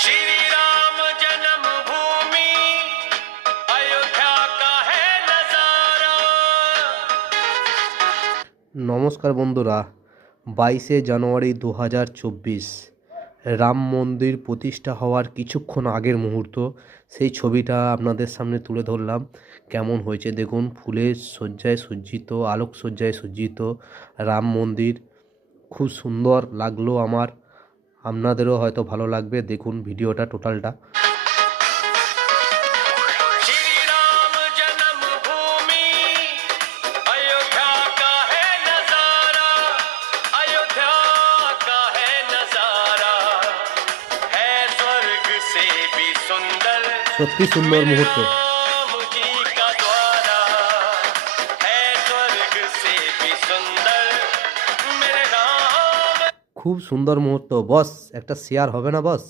श्री राम जन्मभूमि अयोध्या का है नजारा। নমস্কার বন্ধুরা, 22শে জানুয়ারি 2024 রাম মন্দির প্রতিষ্ঠা হওয়ার কিছুক্ষণ আগের মুহূর্ত। সেই ছবিটা আপনাদের সামনে তুলে ধরলাম। কেমন হয়েছে দেখুন, ফুলের সজ্জায় সজ্জিত, আলোকসজ্জায় সজ্জিত রাম মন্দির। খুব সুন্দর লাগলো আমার, আপনাদেরও হয়তো ভালো লাগবে। দেখুন ভিডিওটা টোটালটা। श्री राम जन्मभूमि अयोध्या का है नजारा। अयोध्या का है नजारा, है स्वर्ग से भी सुंदर। সত্যি সুন্দর মুহূর্ত। राम जी का द्वारा है स्वर्ग से भी सुंदर। मेरे राम খুব সুন্দর মুহূর্ত। বস, একটা শেয়ার হবে না বস?